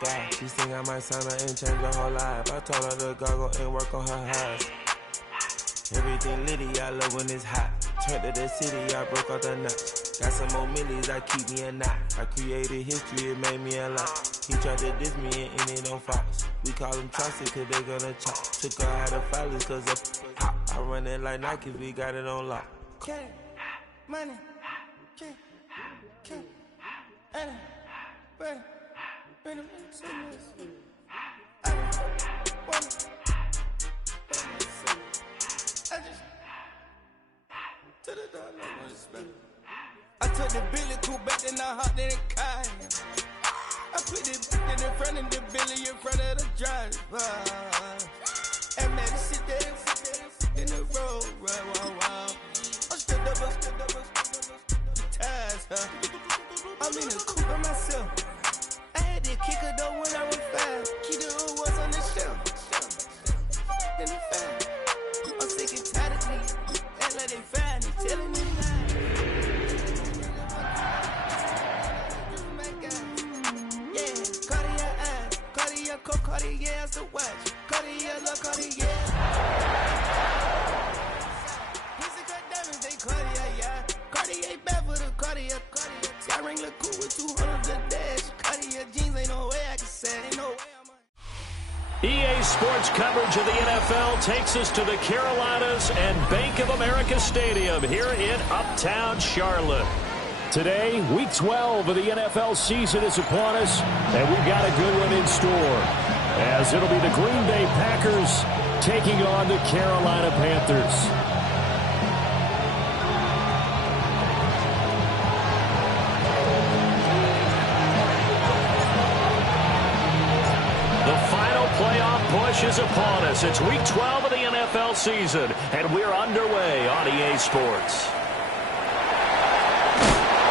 sky. She think I might sign her and change her whole life. I told her to go and work on her highs. Everything litty, I love when it's hot. Turned to the city, I broke out the nuts. Got some more millies, I keep me a knot. I created history, it made me a lot. He tried to diss me and it on Fox. We call them Chauncey cause they gonna chop. Took her out of filers cause of hot. I run it like Nike, we got it on lock. Okay, money, okay, money, money. I took the Billy cool back and I hopped in the car. I put the in front of the Billy in front of the driver. And man, sit there in the road, wow. I'm still double, the ties, huh? I'm in the coupe by myself. I had to kick her though when I was 5. Keep the old was on the shelf. In the 5. I'm sick and tired of me. Act like they find me, telling me lies. Yeah, Cartier eyes, Cartier coat, Cartier's the watch. Cartier look, Cartier. Pussy cut diamonds, they Cartier, yeah. Cartier bad for the Cartier. Sky ring look cool with 200 a dash. Cartier jeans, ain't no way I can say, ain't no way I'm EA Sports coverage of the NFL takes us to the Carolinas and Bank of America Stadium here in Uptown Charlotte. Today, Week 12 of the NFL season is upon us, and we've got a good one in store, as it'll be the Green Bay Packers taking on the Carolina Panthers. Playoff push is upon us. It's Week 12 of the NFL season, and we're underway on EA Sports.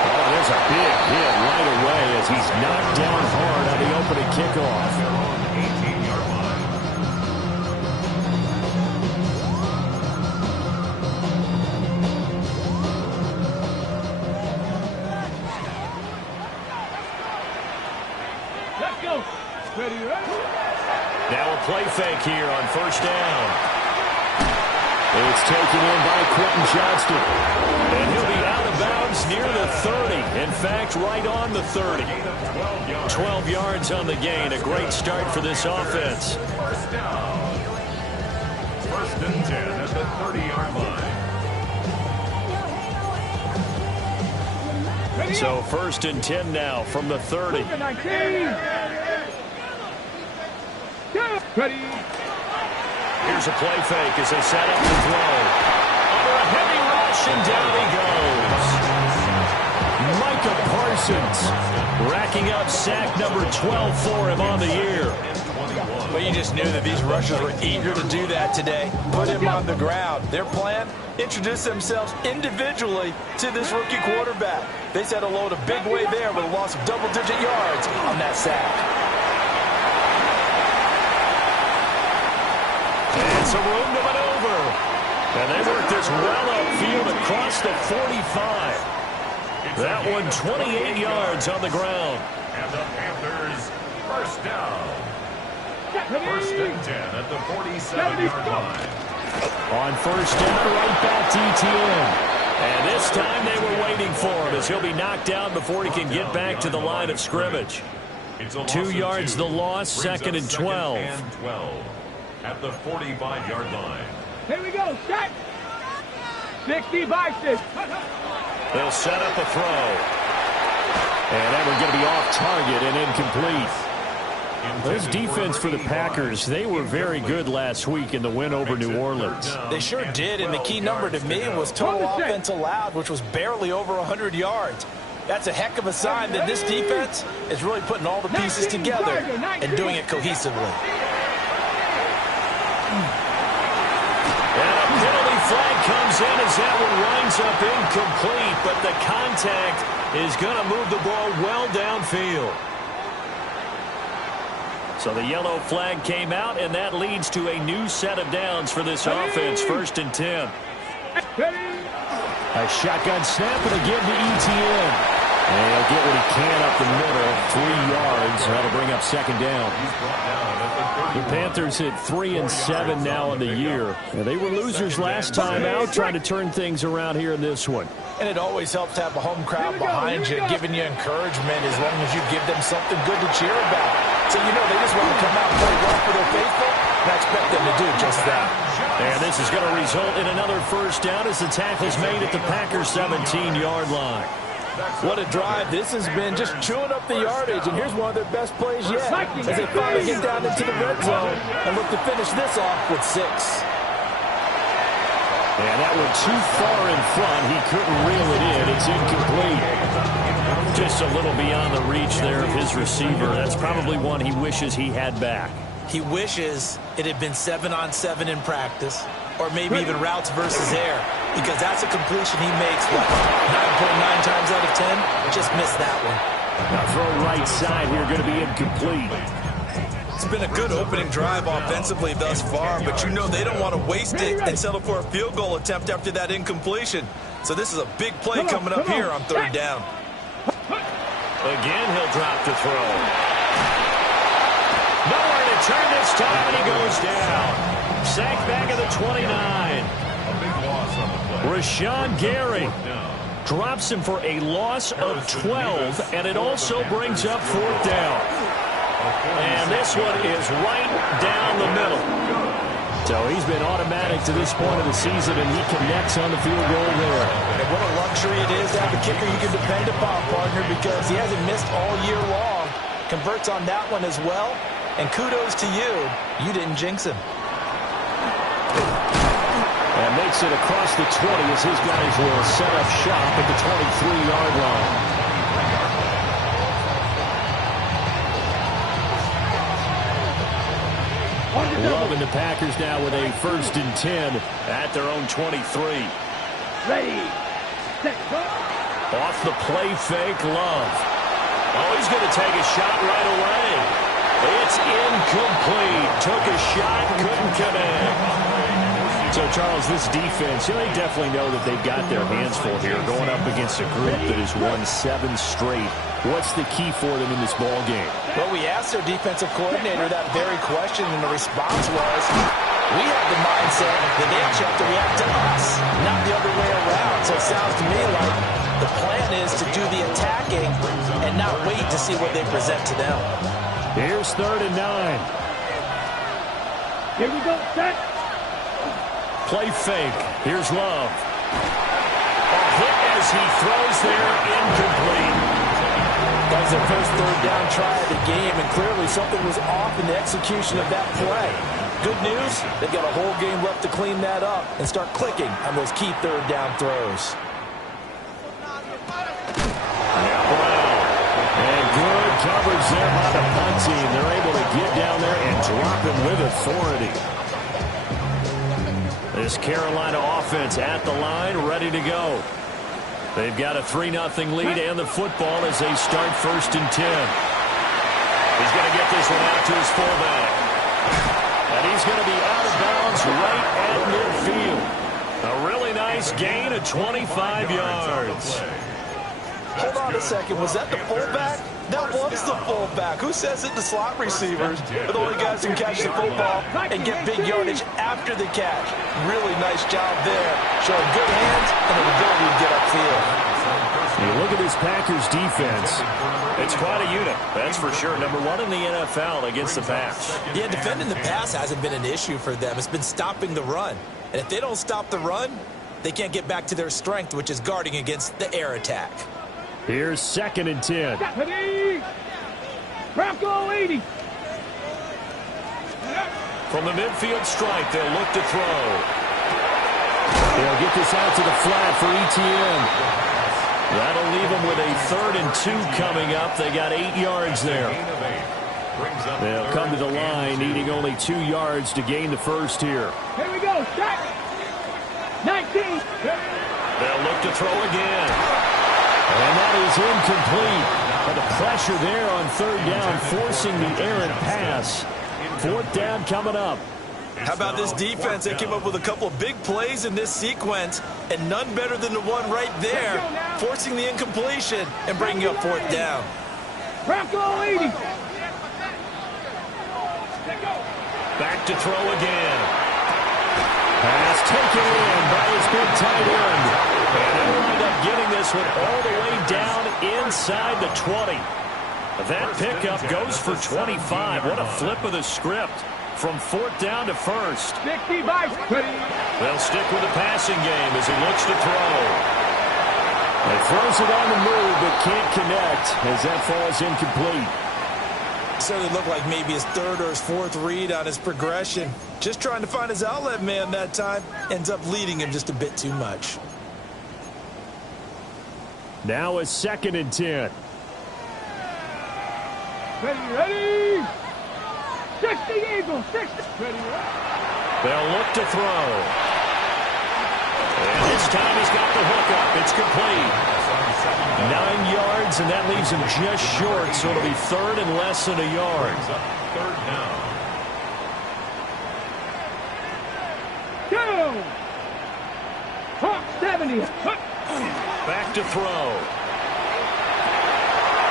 Oh, there's a big hit right away as he's knocked down hard on the opening kickoff. Let's go. Ready. Now a play fake here on first down. It's taken in by Quentin Johnston. And he'll be out of bounds near the 30. In fact, right on the 30. 12 yards on the gain. A great start for this offense. First down. First and 10 at the 30-yard line. So first and 10 now from the 30. Ready. Here's a play fake as they set up to throw. Under a heavy rush, and down he goes. Micah Parsons racking up sack number 12 for him on the year. Well, you just knew that these rushers were eager to do that today. Put him on the ground. Their plan, introduce themselves individually to this rookie quarterback. They set a load a big way there with a loss of double-digit yards on that sack. Some room to maneuver. And they work this well upfield across the 45. That one 28 yards on the ground. And the Panthers, first down. First and 10 at the 47-yard line. On first down, right back to ETN. And this time they were waiting for him as he'll be knocked down before he can get back to the line of scrimmage. 2 yards the loss, second and 12. At the 45-yard line. Here we go, set. 60 by 6. They'll set up a throw. And that one's going to be off target and incomplete. This defense for the Packers, they were very good last week in the win over New Orleans. They sure did, and the key number to me was total offense allowed, which was barely over 100 yards. That's a heck of a sign that this defense is really putting all the pieces together and doing it cohesively. And a penalty flag comes in as that one winds up incomplete, but the contact is going to move the ball well downfield. So the yellow flag came out, and that leads to a new set of downs for this offense, first and 10. A shotgun snap, and again to ETN. And he'll get what he can up the middle, 3 yards. That'll bring up second down. The Panthers hit 3-7 now in the year. They were losers last time out, trying to turn things around here in this one. And it always helps to have a home crowd behind you, giving you encouragement as long as you give them something good to cheer about. So, you know, they just want to come out and play well for their faithful, and I expect them to do just that. And this is going to result in another first down as the tackle's made at the Packers' 17-yard line. What a drive this has been, just chewing up the yardage. And here's one of their best plays yet as they finally get down into the red zone and look to finish this off with 6. And that went too far in front. He couldn't reel it in. It's incomplete. Just a little beyond the reach there of his receiver. That's probably one he wishes he had back. He wishes it had been 7-on-7 in practice, or maybe even routes versus air, because that's a completion he makes, what, 9.9 times out of 10? Just missed that one. Now throw right side here, going to be incomplete. It's been a good opening drive offensively thus far, but you know they don't want to waste it and settle for a field goal attempt after that incompletion. So this is a big play coming up here on 3rd down. Again, he'll drop to throw. Nowhere to turn this time, and he goes down. Sacked back at the 29. Rashawn Gary drops him for a loss of 12, and it also brings up 4th down. And this one is right down the middle. So he's been automatic to this point of the season, and he connects on the field goal there. And what a luxury it is to have a kicker you can depend upon, partner, because he hasn't missed all year long. Converts on that one as well. And kudos to you. You didn't jinx him. And makes it across the 20 as his guys will set up shop at the 23-yard line. Love and the Packers now with a 1st and 10 at their own 23. Ready, set, go. Off the play fake, Love. Oh, he's going to take a shot right away. It's incomplete. Took a shot, couldn't connect. So, Charles, this defense, they definitely know that they've got their hands full here, going up against a group that has won 7 straight. What's the key for them in this ball game? Well, we asked their defensive coordinator that very question, and the response was, we have the mindset that they actually have to react to us, not the other way around. So it sounds to me like the plan is to do the attacking and not wait to see what they present to them. Here's 3rd and 9. Here we go, set. Play fake. Here's Love. A hit as he throws there, incomplete. That was their first 3rd down try of the game, and clearly something was off in the execution of that play. Good news, they've got a whole game left to clean that up and start clicking on those key 3rd down throws. And good coverage there by the punt team. They're able to get down there and drop him with authority. This Carolina offense at the line, ready to go. They've got a 3-0 lead and the football as they start 1st and 10. He's going to get this one out to his fullback. And he's going to be out of bounds right at midfield. A really nice gain of 25 yards. Hold on a second. Was that the fullback? That was the fullback. Who says it? The slot receivers are the only guys who can catch the football and get big yardage after the catch. Really nice job there. Showing good hands and an ability to get upfield. You look at this Packers defense. It's quite a unit, that's for sure. Number 1 in the NFL against the pass. Yeah, defending the pass hasn't been an issue for them. It's been stopping the run. And if they don't stop the run, they can't get back to their strength, which is guarding against the air attack. Here's 2nd and 10. Bronco 80. From the midfield stripe, they'll look to throw. They'll get this out to the flat for Etienne. That'll leave them with a 3rd and 2 coming up. They got 8 yards there. They'll come to the line, needing only 2 yards to gain the first here. Here we go, set. 19. They'll look to throw again. And that is incomplete. But the pressure there on 3rd down, forcing the errant pass. 4th down coming up. How about this defense? They came up with a couple of big plays in this sequence, and none better than the one right there, forcing the incompletion and bringing up fourth down. Bronco 80. Back to throw again. Pass taken in by his big tight end. And he'll wind up getting this one all the way down inside the 20. That pickup goes for 25. What a flip of the script from fourth down to first. 65. They'll stick with the passing game as he looks to throw. He throws it on the move but can't connect as that falls incomplete. So it looked like maybe his third or his fourth read on his progression. Just trying to find his outlet man that time. Ends up leading him just a bit too much. Now a 2nd and 10. Ready. 60 Eagles. 60. Ready. They'll look to throw. And this time he's got the hookup. It's complete. 9 yards, and that leaves him just short, so it'll be third and less than a yard. Third down. Go! Hawk 70. Back to throw.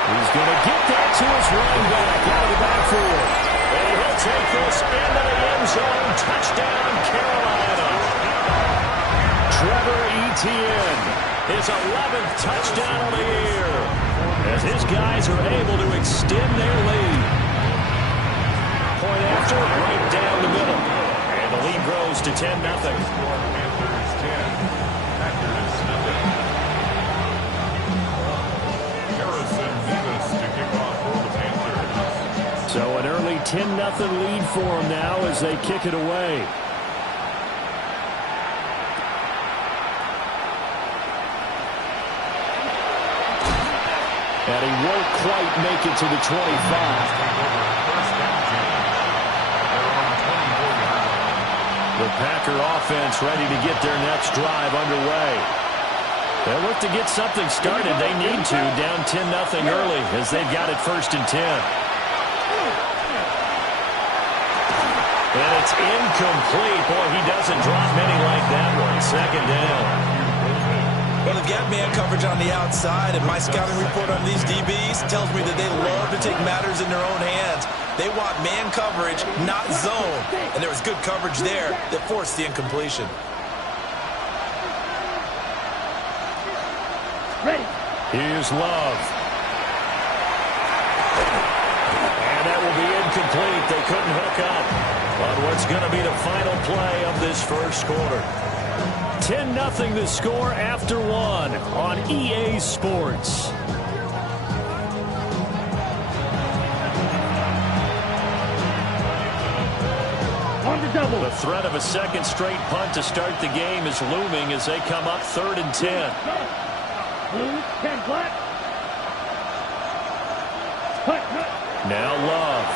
He's going to get that to his running back out of the backfield. And he'll take this into the end zone. Touchdown, Carolina. Trevor Etienne. His 11th touchdown of the year as his guys are able to extend their lead. Point after, right down the middle. And the lead grows to 10-0. Panthers 10, Packers 0. Harrison Vivas to kick off for the Panthers. So an early 10-0 lead for them now as they kick it away. And he won't quite make it to the 25. The Packer offense ready to get their next drive underway. They'll look to get something started. They need to, down 10-0 early as they've got it 1st and 10. And it's incomplete. Boy, he doesn't drop many like that one. 2nd down. Well, they've got man coverage on the outside, and my scouting report on these DBs tells me that they love to take matters in their own hands. They want man coverage, not zone. And there was good coverage there that forced the incompletion. Ready. Here's Love. And that will be incomplete. They couldn't hook up on what's going to be the final play of this first quarter. 10-0 the score after 1 on EA Sports. On the double. The threat of a second straight punt to start the game is looming as they come up 3rd and 10. Blue, 10 flat. Now Love.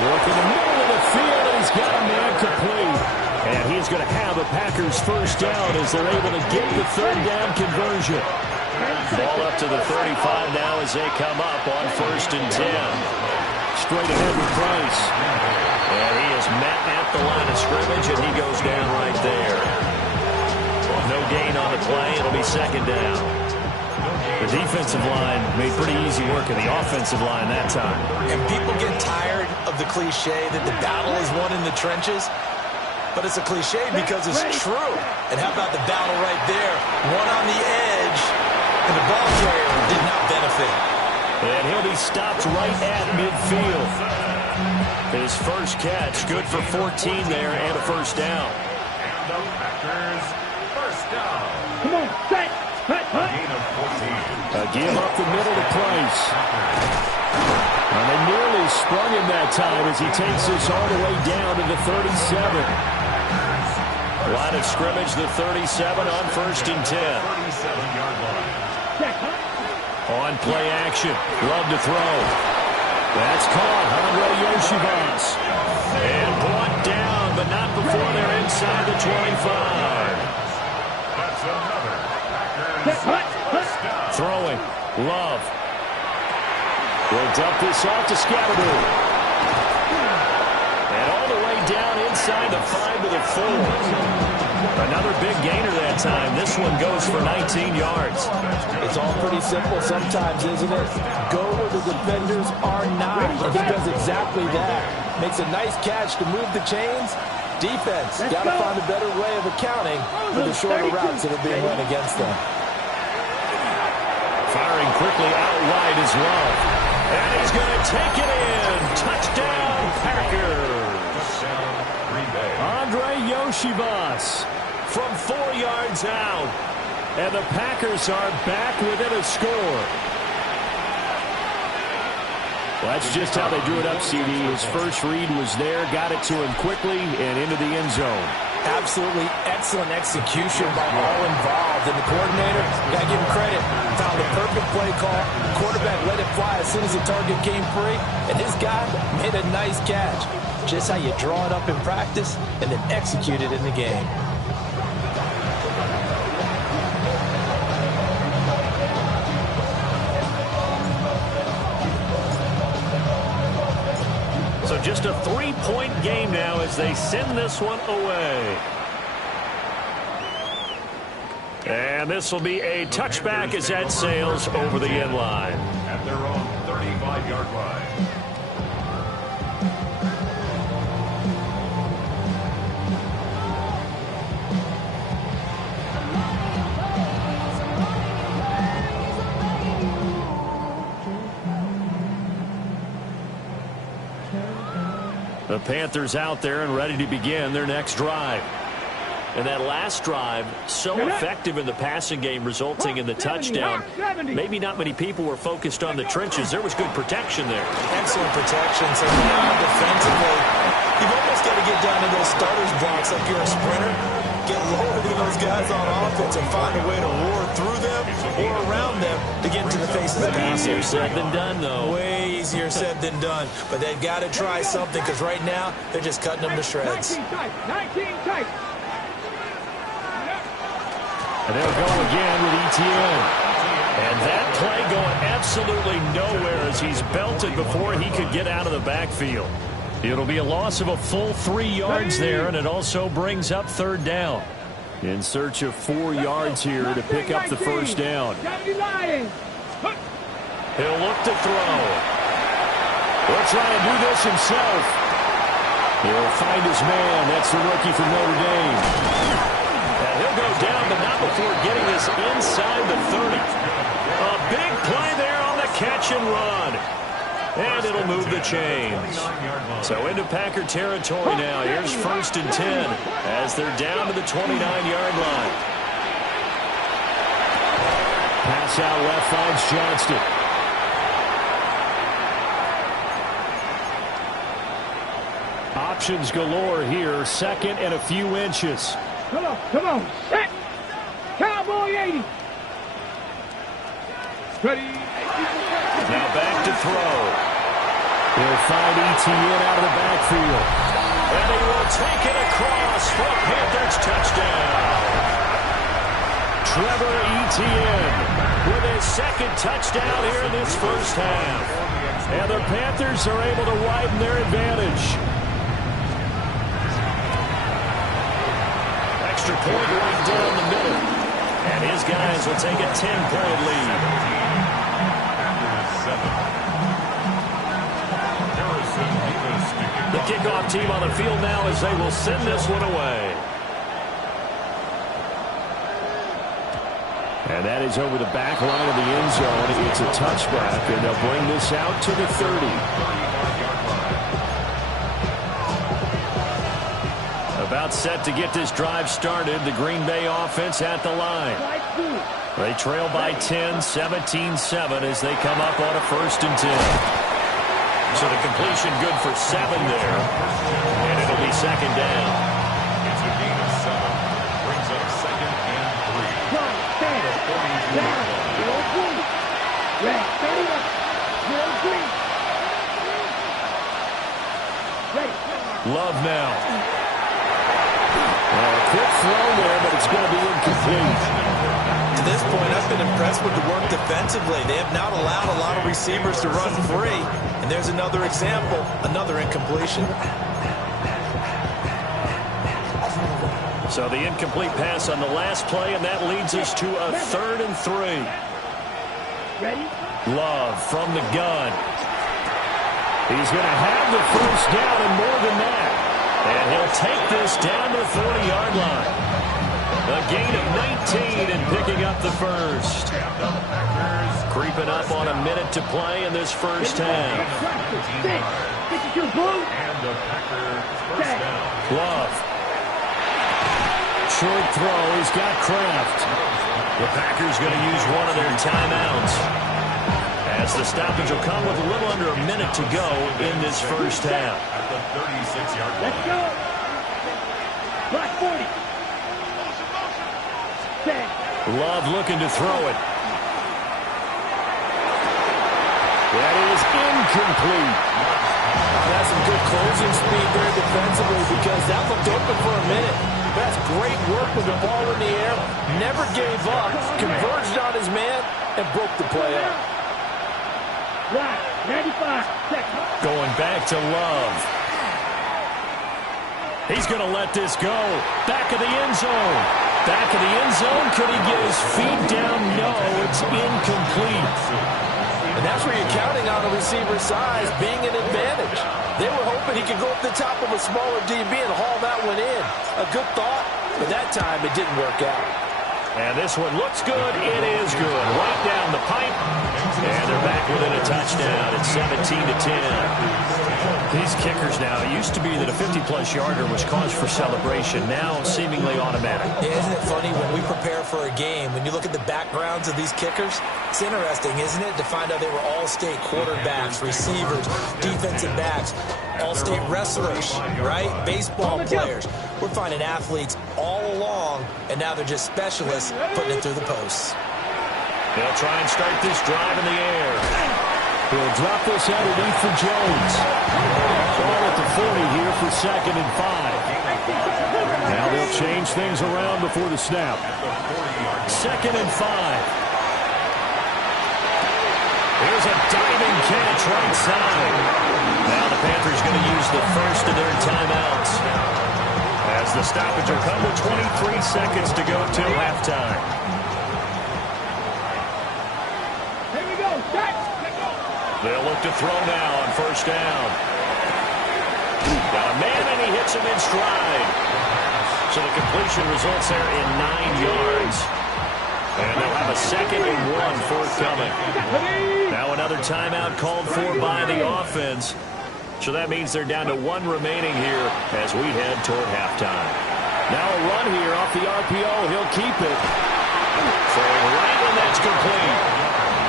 Working the middle of the field, and he's got a man complete. And he's going to have a Packers first down as they're able to get the 3rd down conversion. Ball up to the 35 now as they come up on 1st and 10. Straight ahead with Price. And he is met at the line of scrimmage, and he goes down right there. No gain on the play. It'll be 2nd down. The defensive line made pretty easy work of the offensive line that time. And people get tired of the cliche that the battle is won in the trenches. But it's a cliche because it's true. And how about the battle right there? One on the edge, and the ball carrier did not benefit. And he'll be stopped right at midfield. His first catch, good for 14 there and a first down. And the Packers first down. Come on, set. Gain of 14. A give up the middle to Price. And they nearly sprung him that time as he takes this all the way down to the 37. Line of scrimmage, the 37 on 1st and 10. 37-yard line. On play action, Love to throw. That's caught, Andre Yoshivas. And brought down, but not before they're inside the 25. That's another Packers first down. Throwing, Love. Will dump this off to Scatterboo. inside the 5 to the 4. Another big gainer that time. This one goes for 19 yards. It's all pretty simple sometimes, isn't it? Go where the defenders are not. And he does exactly that. Makes a nice catch to move the chains. Defense, got to find a better way of accounting for the shorter routes that are being run against them. Firing quickly out wide is Love. And he's going to take it in. Touchdown, Packers. Andre Yoshivas from 4 yards out. And the Packers are back within a score. Well, that's just how they drew it up, CD. His first read was there, got it to him quickly, and into the end zone. Absolutely excellent execution by all involved. And the coordinator, got to give him credit, found the perfect play call. Quarterback let it fly as soon as the target came free, and his guy made a nice catch. Just how you draw it up in practice and then execute it in the game. So just a 3-point game now as they send this one away. And this will be a touchback as that sails over the end line. At their own 35-yard line. The Panthers out there and ready to begin their next drive. And that last drive, so effective in the passing game, resulting in the touchdown. Maybe not many people were focused on the trenches. There was good protection there. Excellent protection. So now defensively, you've almost got to get down to those starters blocks like you're a sprinter. Get lower than those guys on offense and find a way to roar through them or around them to get into the face of the passer. Easier said than done, though. Way easier said than done. But they've got to try something because right now they're just cutting them to shreds. 19 tight. And they'll go again with Etienne. And that play going absolutely nowhere as he's belted before he could get out of the backfield. It'll be a loss of a full 3 yards there, and it also brings up third down. In search of 4 yards here to pick up the first down. He'll look to throw. He'll try to do this himself. He'll find his man. That's the rookie from Notre Dame. And he'll go down, but not before getting this inside the 30. A big play there on the catch and run. And it'll move the chains. So into Packer territory now. Here's 1st and 10 as they're down to the 29-yard line. Pass out left finds Johnston. Options galore here. 2nd and a few inches. Come on. Set. Cowboy 80. Ready. Now back to throw. He'll find Etienne out of the backfield. And he will take it across for a Panthers touchdown. Trevor Etienne with his 2nd touchdown here in this first half. And the Panthers are able to widen their advantage. Extra point right down the middle. And his guys will take a 10-point lead. The kickoff team on the field now as they will send this one away. And that is over the back line of the end zone. It's a touchback, and they'll bring this out to the 30. About set to get this drive started. The Green Bay offense at the line. They trail by 10, 17-7 as they come up on a 1st and 10. So the completion good for 7 there. And it'll be 2nd down. It's a gain of 7. Brings up 2nd and 3. Love now. Quick throw there, but it's going to be incomplete. To this point, I've been impressed with the work defensively. They have not allowed a lot of receivers to run free. And there's another example, another incompletion. So the incomplete pass on the last play, and that leads us to a 3rd and 3. Ready? Love from the gun. He's going to have the first down and more than that. And he'll take this down to the 40-yard line. A gain of 19 and picking up the first. Creeping up on a minute to play in this first half. Love. Short throw. He's got Kraft. The Packers going to use one of their timeouts, as the stoppage will come with a little under a minute to go in this first half. At the 36-yard line. Let's go. Block 40. Love looking to throw it. That is incomplete. That's some good closing speed there defensively, because that looked open for a minute. That's great work with the ball in the air. Never gave up. Converged on his man and broke the play up. 95 seconds. Going back to Love. He's going to let this go. Back of the end zone. Back of the end zone. Could he get his feet down? No, it's incomplete. And that's where you're counting on a receiver's size being an advantage. They were hoping he could go up the top of a smaller DB and haul that one in. A good thought, but that time it didn't work out. And this one looks good. It is good. Right down the pipe. And they're back within a touchdown. It's 17-10. These kickers now, it used to be that a 50-plus yarder was cause for celebration. Now seemingly automatic. Yeah, isn't it funny when we prepare for a game, when you look at the backgrounds of these kickers, it's interesting, isn't it, to find out they were all-state quarterbacks, receivers, defensive backs, all-state wrestlers, right? Baseball players. We're finding athletes all along, and now they're just specialists putting it through the posts. They'll try and start this drive in the air. He'll drop this underneath for Jones. Ball at the 40 here for 2nd and 5. Now they'll change things around before the snap. 2nd and 5. Here's a diving catch right side. Now the Panthers going to use the first of their timeouts, as the stoppage will come with 23 seconds to go till halftime. Here we go. Set. They'll look to throw now on first down. Got a man, and he hits him in stride. So the completion results there in 9 yards. And they'll have a 2nd and 1 forthcoming. Now another timeout called for by the offense. So that means they're down to 1 remaining here as we head toward halftime. Now a run here off the RPO. He'll keep it. Throwing right when that's complete.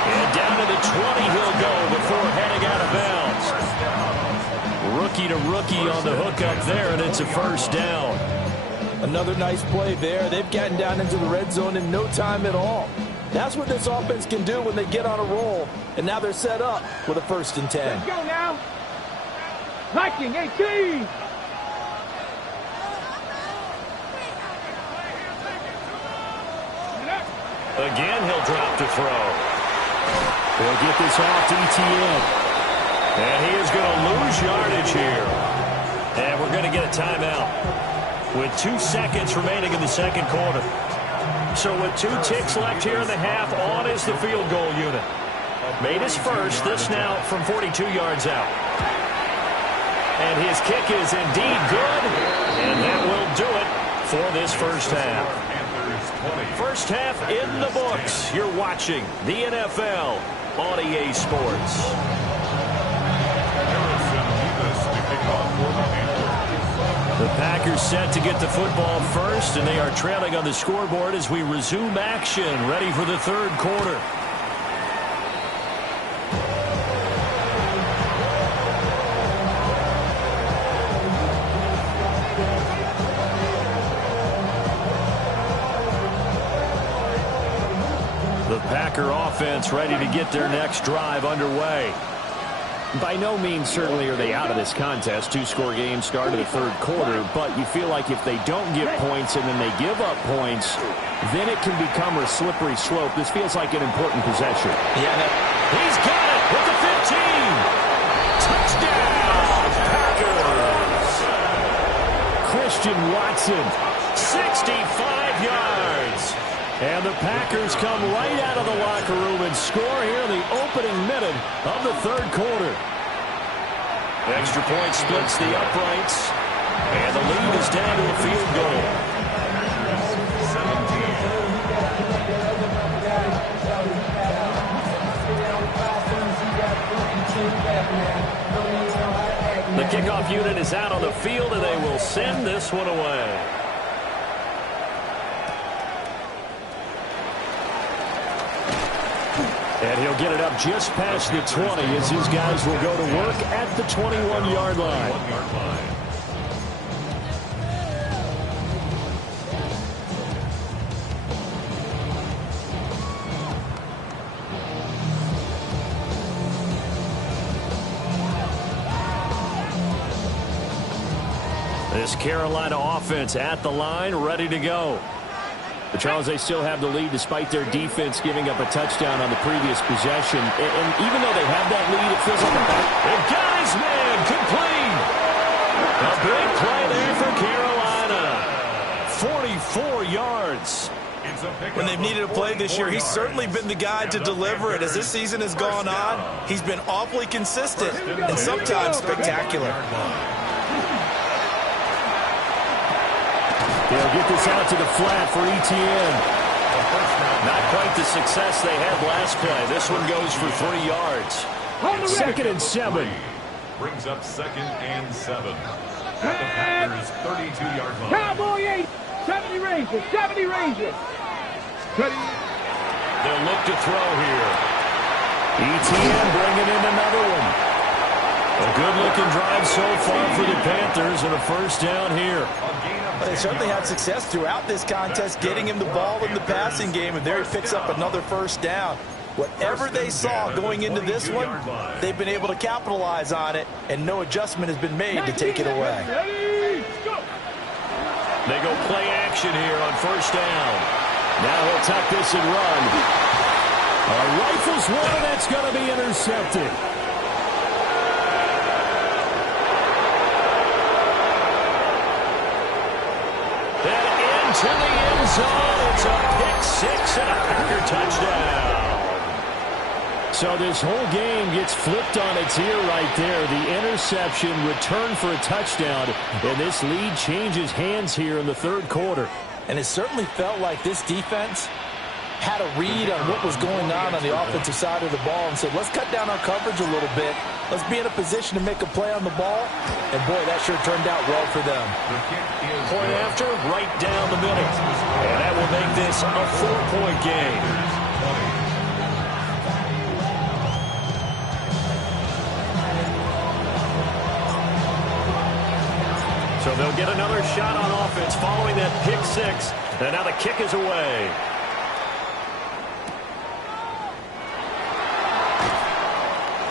And down to the 20 he'll go before heading out of bounds. Rookie to rookie on the hook up there, and it's a first down. Another nice play there. They've gotten down into the red zone in no time at all. That's what this offense can do when they get on a roll. And now they're set up with a 1st and 10. Let's go now. Viking 18. Again, he'll drop to throw. He'll get this off to Etienne. And he is going to lose yardage here. And we're going to get a timeout with 2 seconds remaining in the second quarter. So with 2 ticks left here in the half, on is the field goal unit. Made his first, this now from 42 yards out. And his kick is indeed good. And that will do it for this first half. First half in the books. You're watching the NFL on EA Sports. The Packers set to get the football first, and they are trailing on the scoreboard as we resume action, ready for the third quarter. The Packer offense ready to get their next drive underway. By no means certainly are they out of this contest. 2-score game start of the third quarter, but you feel like if they don't get points and then they give up points, then it can become a slippery slope. This feels like an important possession. Yeah, he's got it with the 15. Touchdown, Packers. Christian Watson 65 yards. And the Packers come right out of the locker room and score here in the opening minute of the third quarter. Extra point splits the uprights. And the lead is down to a field goal. 17. The kickoff unit is out on the field, and they will send this one away. And he'll get it up just past the 20 as his guys will go to work at the 21-yard line. This Carolina offense at the line, ready to go. But Charles, they still have the lead despite their defense giving up a touchdown on the previous possession. And even though they have that lead, it feels like a back. And guys, man, complete. A big play there for Carolina. 44 yards. When they've needed a play this year, he's certainly been the guy to deliver it. As this season has gone on, he's been awfully consistent and sometimes spectacular. They'll get this out to the flat for Etienne. Not quite the success they had last play. This one goes for 3 yards. 2nd and 7. Brings up 2nd and 7. At the Packers' 32-yard line. Cowboy 8. 70 Rangers. 70 Rangers. They'll look to throw here. Etienne bringing in another one. A good-looking drive so far for the Panthers and a first down here. They certainly had success throughout this contest getting him the ball in the passing game, and there he picks up another first down. Whatever they saw going into this one, they've been able to capitalize on it, and no adjustment has been made to take it away. They go play action here on first down. Now he'll tuck this and run. Rifles one, that's going to be intercepted. To the end zone. It's a pick six and a Packer touchdown. So this whole game gets flipped on its ear right there. The interception, return for a touchdown, and this lead changes hands here in the third quarter. And it certainly felt like this defense had a read on what was going on the offensive side of the ball and said, let's cut down our coverage a little bit. Let's be in a position to make a play on the ball. And, boy, that sure turned out well for them. Point after, right down the middle. And that will make this a 4-point game. So they'll get another shot on offense following that pick six. And now the kick is away.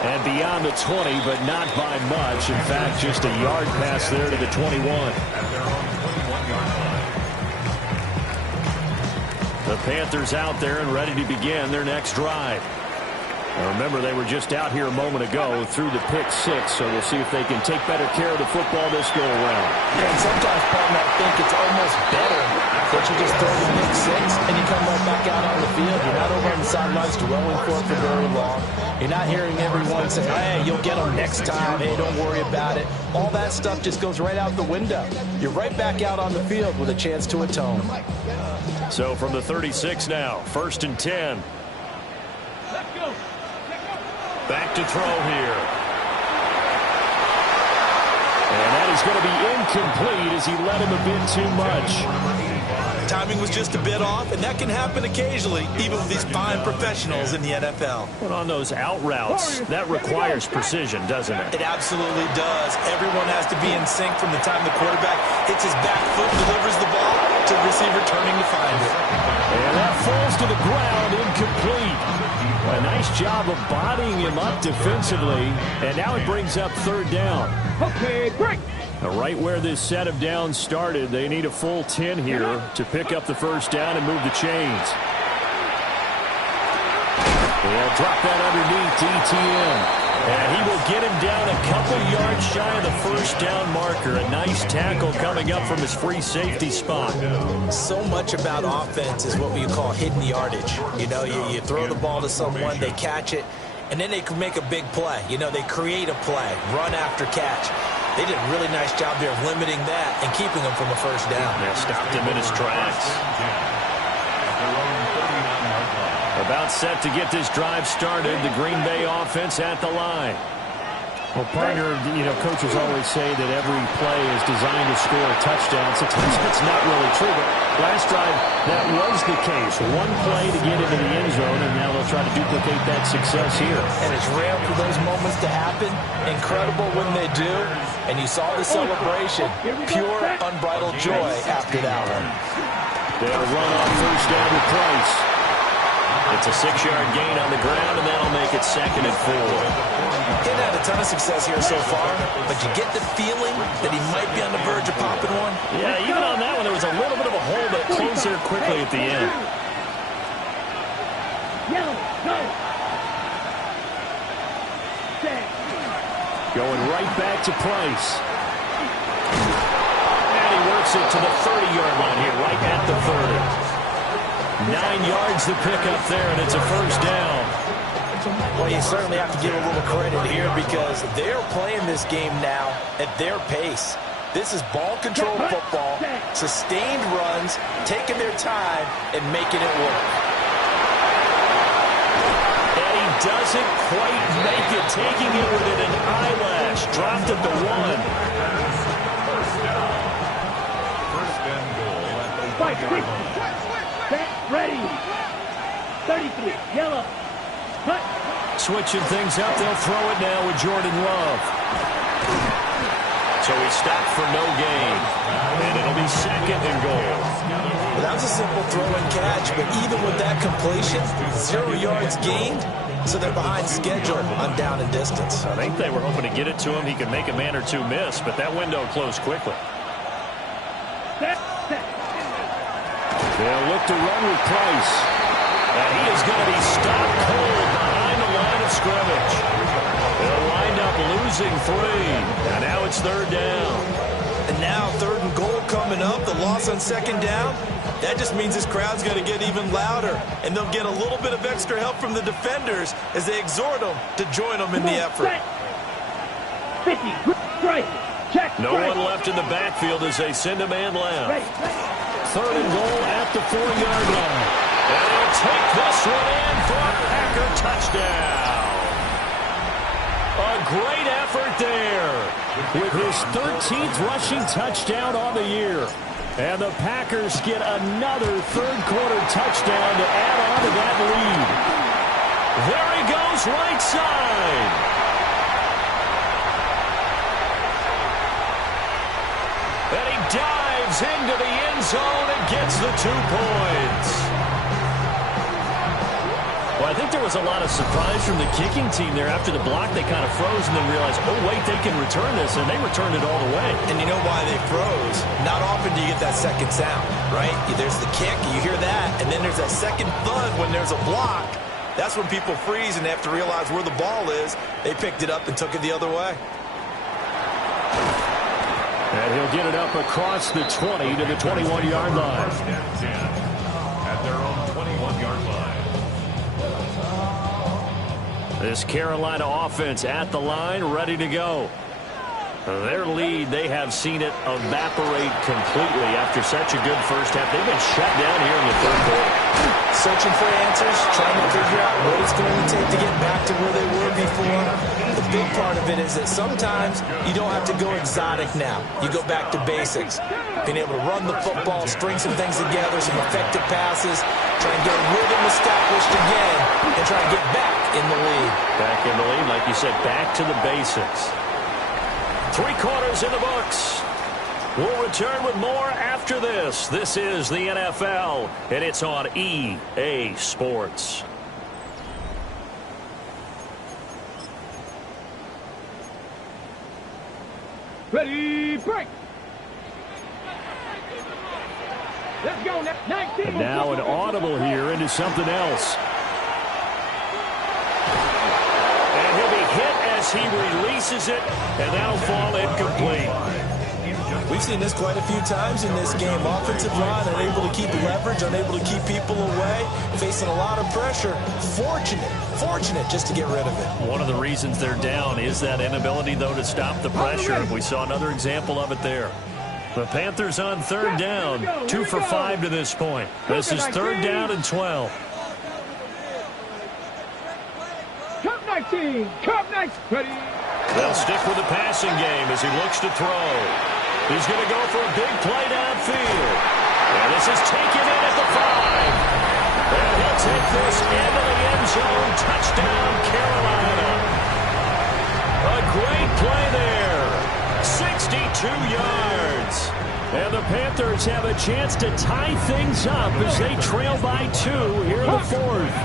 And beyond the 20, but not by much. In fact, just a yard pass there to the 21. The Panthers out there and ready to begin their next drive. Now remember, they were just out here a moment ago through the pick six, so we'll see if they can take better care of the football this go around. Yeah, and sometimes, Patton, I think it's almost better that you just throw the pick six and you come right back out on the field. You're not over on the sidelines dwelling for it for very long. You're not hearing everyone say, hey, you'll get them next time. Hey, don't worry about it. All that stuff just goes right out the window. You're right back out on the field with a chance to atone. So from the 36 now, 1st and 10. Back to throw here. And that is going to be incomplete as he let him a bit too much. Timing was just a bit off, and that can happen occasionally, even with these fine professionals in the NFL. But on those out routes, that requires precision, doesn't it? It absolutely does. Everyone has to be in sync from the time the quarterback hits his back foot and delivers the ball to the receiver turning to find it. And that falls to the ground, incomplete. A nice job of bodying him up defensively, and now it brings up 3rd down. Okay, break. Right where this set of downs started, they need a full 10 here to pick up the first down and move the chains. They'll drop that underneath to Etienne. And he will get him down a couple yards shy of the first down marker. A nice tackle coming up from his free safety spot. So much about offense is what we call hidden yardage. You know, you throw the ball to someone, they catch it, and then they can make a big play. You know, they create a play, run after catch. They did a really nice job there of limiting that and keeping him from a first down. They stopped him in his tracks. About set to get this drive started. The Green Bay offense at the line. Well, partner, you know, coaches always say that every play is designed to score a touchdown. Sometimes that's not really true, but last drive, that was the case. One play to get into the end zone, and now they'll try to duplicate that success here. And it's rare for those moments to happen. Incredible when they do. And you saw the celebration. Pure, unbridled joy after that one. They'll run on first down to Price. It's a 6-yard gain on the ground, and that'll make it 2nd and 4. He had a ton of success here so far, but you get the feeling that he might be on the verge of popping one. Yeah, even on that one, there was a little bit of a hole that closed there quickly at the end. Going right back to Price. And he works it to the 30-yard line here, right at the 30. 9 yards to pick up there, and it's a first down. Well, you certainly have to give a little credit here because they're playing this game now at their pace. This is ball control football, sustained runs, taking their time, and making it work. And he doesn't quite make it, taking it within an eyelash. Dropped at the 1. First down. First and goal. Ready. 33. Yellow. Cut. Switching things up, they'll throw it now with Jordan Love. So he stopped for no gain. And it'll be 2nd and goal. Well, that was a simple throw and catch, but even with that completion, 0 yards gained, so they're behind schedule on down and distance. I think they were hoping to get it to him. He could make a man or two miss, but that window closed quickly. They'll look to run with Price. And he is going to be stopped cold behind the line of scrimmage. They'll wind up losing 3. And now it's 3rd down. And now 3rd and goal coming up. The loss on 2nd down. That just means this crowd's going to get even louder. And they'll get a little bit of extra help from the defenders as they exhort them to join them in the effort. 50. Right. Check. No one left in the backfield as they send a man left. 3rd and goal at the 4-yard line. And he'll take this one in for a Packer touchdown. A great effort there with his 13th rushing touchdown on the year. And the Packers get another 3rd quarter touchdown to add on to that lead. There he goes right side. And he dives into the end zone and gets the 2 points. Well, I think there was a lot of surprise from the kicking team there. After the block, they kind of froze and then realized, oh, wait, they can return this, and they returned it all the way. And you know why they froze? Not often do you get that second sound, right? There's the kick, you hear that, and then there's that second thud when there's a block. That's when people freeze and they have to realize where the ball is. They picked it up and took it the other way. And he'll get it up across the 20 to the 21-yard line. First and 10 at their own 21-yard line. This Carolina offense at the line, ready to go. Their lead, they have seen it evaporate completely after such a good first half. They've been shut down here in the 3rd quarter. Searching for answers, trying to figure out what it's going to take to get back to where they were before. The big part of it is that sometimes you don't have to go exotic now. You go back to basics. Being able to run the football, string some things together, some effective passes, try and get a rhythm established again, and try and get back in the lead. Back in the lead, like you said, back to the basics. 3 quarters in the books. We'll return with more after this. This is the NFL, and it's on EA Sports. Ready, break. Let's go now. 19. And now an audible here into something else. And he'll be hit as He releases it, and that'll fall incomplete. We've seen this quite a few times in this game. Offensive line unable to keep leverage, unable to keep people away, facing a lot of pressure. Fortunate just to get rid of it. One of the reasons they're down is that inability, though, to stop the pressure. We saw another example of it there. The Panthers on third down, 2 for 5 to this point. This is third down and 12. Cup 19, Cup 19, ready. They'll stick with the passing game as he looks to throw. He's going to go for a big play downfield. And this is taken in at the 5. And he'll take this into the end zone. Touchdown, Carolina. A great play there. 62 yards. And the Panthers have a chance to tie things up as they trail by 2 here in the 4th.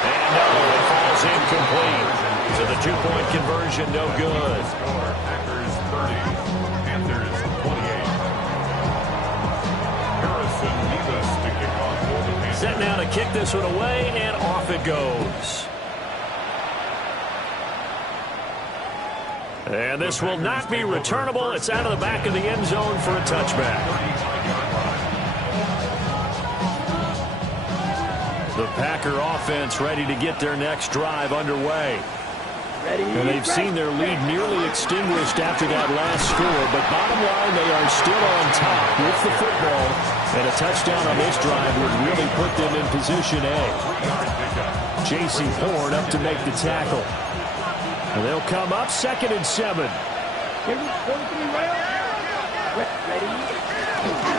And no, it falls incomplete. So the 2-point conversion no good. Packers 30, Panthers 28. Harrison Mevis to kick off for the Panthers. Set now to kick this one away, and off it goes. And this will not be returnable. It's out of the back of the end zone for a touchback. The Packer offense ready to get their next drive underway. And they've seen their lead nearly extinguished after that last score, but bottom line, they are still on top with the football, and a touchdown on this drive would really put them in position A. J.C. Horn up to make the tackle. And they'll come up 2nd and 7.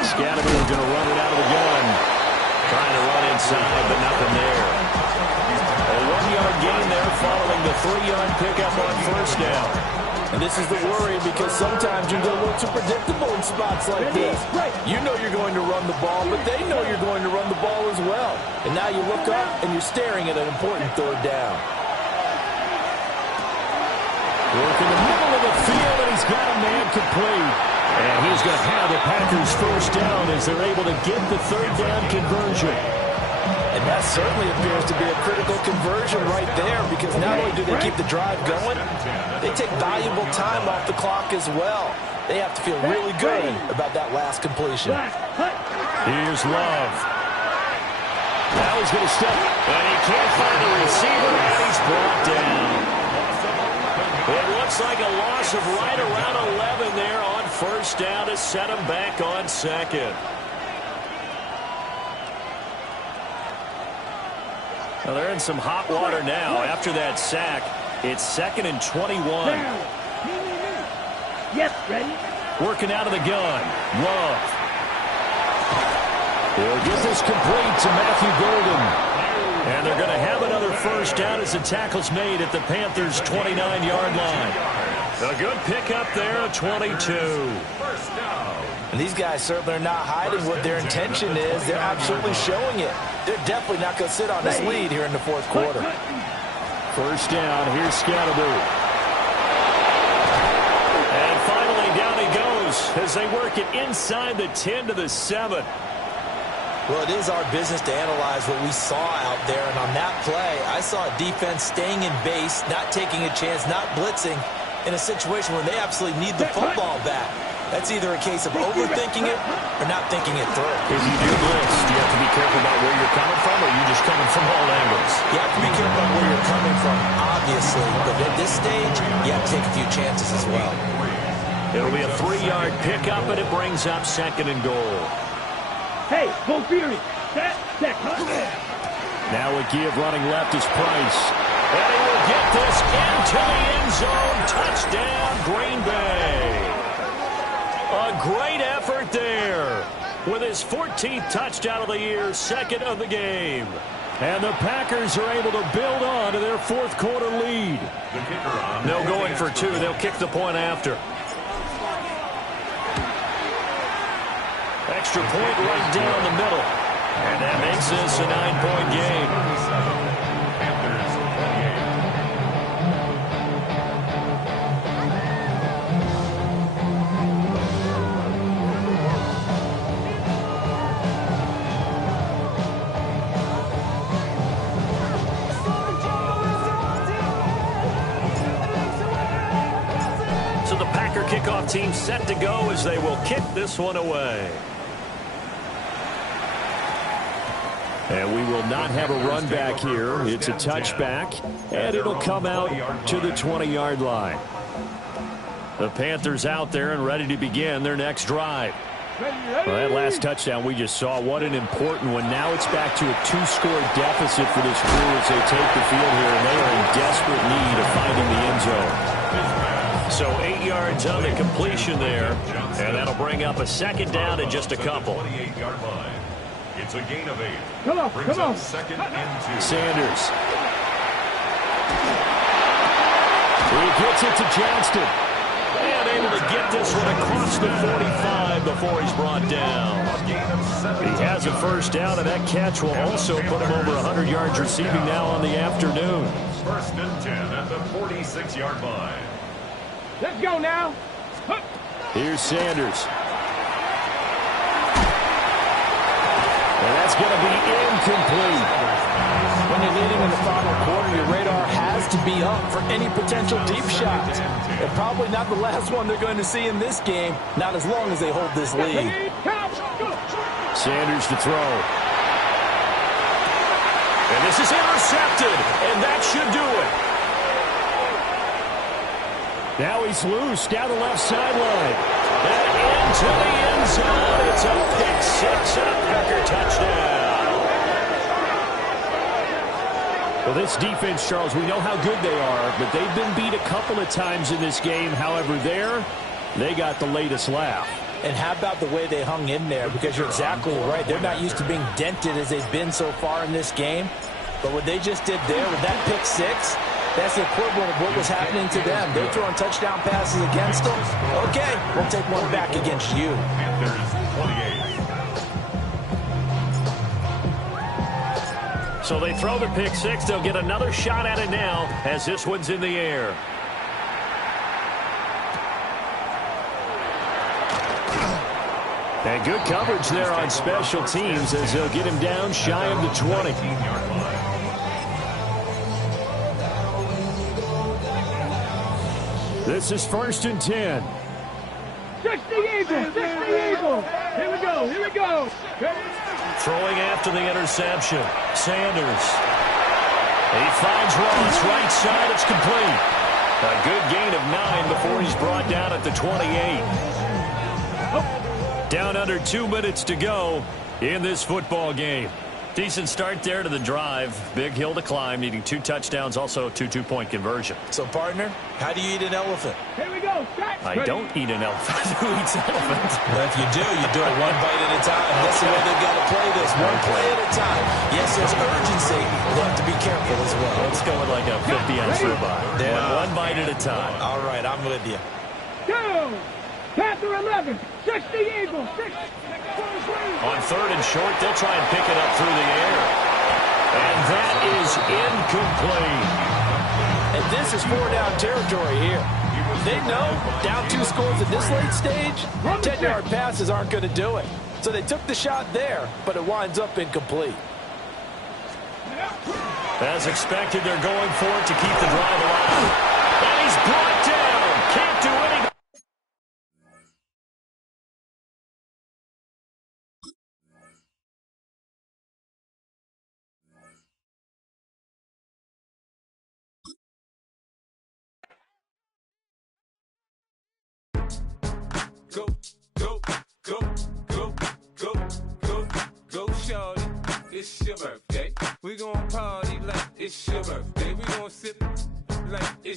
Scattergood going to run it out of the gun. Trying to run inside, but nothing there. A 1-yard gain there following the 3-yard pickup on first down. And this is the worry because sometimes you get a little too predictable in spots like this. You know you're going to run the ball, but they know you're going to run the ball as well. And now you look up and you're staring at an important third down. Work in the middle of the field, and he's got a man complete. And he's going to have the Packers first down as they're able to get the third down conversion. And that certainly appears to be a critical conversion right there because not only do they keep the drive going, they take valuable time off the clock as well. They have to feel really good about that last completion. Here's Love. Now he's going to step, and he can't find the receiver, and he's brought down. It looks like a loss of right around 11 there on first down to set him back on second. Well, they're in some hot water now. After that sack, it's 2nd and 21. Yes, ready. Working out of the gun. Love. He'll get this complete to Matthew Golden. And they're going to have another first down as the tackle's made at the Panthers' 29-yard line. A good pickup there at 22. And these guys certainly are not hiding what their intention is. They're absolutely showing it. They're definitely not going to sit on this lead here in the 4th quarter. First down, here's Scattergood. And finally down he goes as they work it inside the 10 to the 7. Well, it is our business to analyze what we saw out there. And on that play, I saw a defense staying in base, not taking a chance, not blitzing in a situation where they absolutely need the football back. That's either a case of overthinking it or not thinking it through. If you do blitz, do you have to be careful about where you're coming from, or are you just coming from all angles? You have to be careful about where you're coming from, obviously. But at this stage, you have to take a few chances as well. It'll be a 3-yard pickup, and it brings up 2nd and goal. Hey, go Fury. Set. Now a give running left is Price. And he will get this into the end zone. Touchdown, Green Bay. A great effort there. With his 14th touchdown of the year, 2nd of the game. And the Packers are able to build on to their 4th quarter lead. No going for 2. They'll kick the point after. Extra point right down the middle. And that makes this a 9-point game. kickoff team set to go as they will kick this one away. And we will not have a run back here. It's a touchback, and it'll come out to the 20-yard line. The Panthers out there and ready to begin their next drive. Well, that last touchdown we just saw, what an important one. Now it's back to a 2-score deficit for this crew as they take the field here, and they are in desperate need of finding the end zone. So 8 yards on the completion there, and that'll bring up a second down and just a couple. It's a gain of 8. Come on. Second and 2. Sanders. He gets it to Johnston. And able to get this one across the 45 before he's brought down. He has a first down, and that catch will also put him over 100 yards receiving now on the afternoon. First and 10 at the 46-yard line. Let's go now. Here's Sanders. And that's going to be incomplete. When you're leading in the final quarter, your radar has to be up for any potential deep shots. And probably not the last one they're going to see in this game, not as long as they hold this lead. Sanders to throw. And this is intercepted, and that should do it. Now he's loose down the left sideline. And into the end zone. It's a pick six and a Packer touchdown. Well, this defense, Charles, we know how good they are, but they've been beat a couple of times in this game. However, they got the latest laugh. And how about the way they hung in there? Because you're exactly right. They're not used to being dented as they've been so far in this game. But what they just did there with that pick six, that's the equivalent of what was happening to them. They're throwing touchdown passes against them. Okay, we'll take one back against you. So they throw the pick six. They'll get another shot at it now as this one's in the air. And good coverage there on special teams as they'll get him down shy of the 20. This is first and 10. 60 Eagles. Here we go. Throwing after the interception. Sanders. He finds Ross right side. It's complete. A good gain of 9 before he's brought down at the 28. Down under 2 minutes to go in this football game. Decent start there to the drive. Big hill to climb, needing 2 touchdowns, also 2 two-point conversion. So, partner, how do you eat an elephant? Here we go. I don't eat an elephant. Who eats elephants? Well, if you do it one bite at a time. That's the way they've got to play this, one play at a time. Yes, there's urgency. They have to be careful as well. Let's go with like a 50-ounce ribeye. One bite at a time. All right, I'm with you. Go! Panther 11, 60 Eagles, 6. On third and short, they'll try and pick it up through the air. And that is incomplete. And this is 4-down territory here. They know down 2 scores at this late stage, 10-yard passes aren't going to do it. So they took the shot there, but it winds up incomplete. As expected, they're going for it to keep the drive alive. And he's brought down. Can't do anything. Go, shorty, it's your birthday. We gon' party like it's your birthday. We gon' sip like it's